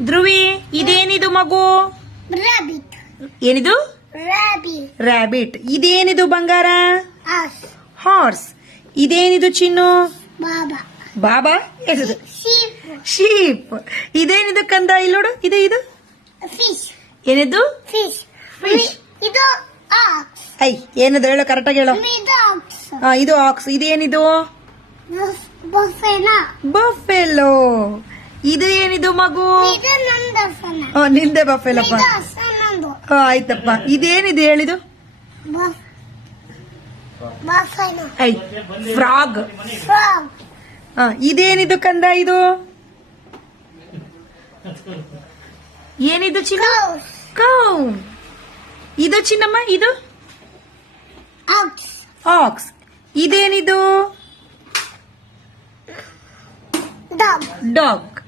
ಧ್ರುವಿ ಇದೇನಿದು ಮಗು? Rabbit. ಏನಿದು? Rabbit. ರ್ಯಾಬಿಟ್. ಇದೇನಿದು ಬಂಗಾರ? Us. ಹಾರ್ಸ್. ಇದೇನಿದು ಚಿನ್ನು? Baba. ಬಾಬಾ ಎದು? Sheep. ಶೀಪ್. ಇದೇನಿದು ಕಂದ? ಇಲ್ಲೋಡು, ಇದು Fish. ಏನಿದು? Fish. Fish. ಇದು ox. ಐ ಏನದು ಹೇಳು, ಕರೆಕ್ಟಾಗಿ ಹೇಳು. ಇದು ox. ಇದು ಆಕ್ಸ್. ಇದೇನಿದು? Buffalo. ಬಫೆಲೋ. ಇದು ಏನಿದು ಮಗು? ಇದು ನಂದಸನ. ನಿಂದೆ ಬಫೆಲಪ್ಪ. ಇದು ಹಸನಂದು. ಆಯ್ತಪ್ಪ. ಇದೇನಿದು ಹೇಳಿದು? Buffalo. I frog. Frog. ಇದೇನಿದು ಕಂದ? ಇದು ಏನಿದು ಚಿನ್ನ? Goose. ಕೌ. ಇದು ಚಿನ್ನಮ್ಮ? ಇದು Ox. ಆಕ್ಸ್. ಇದೇನಿದು? Dog. ಡಾಗ್.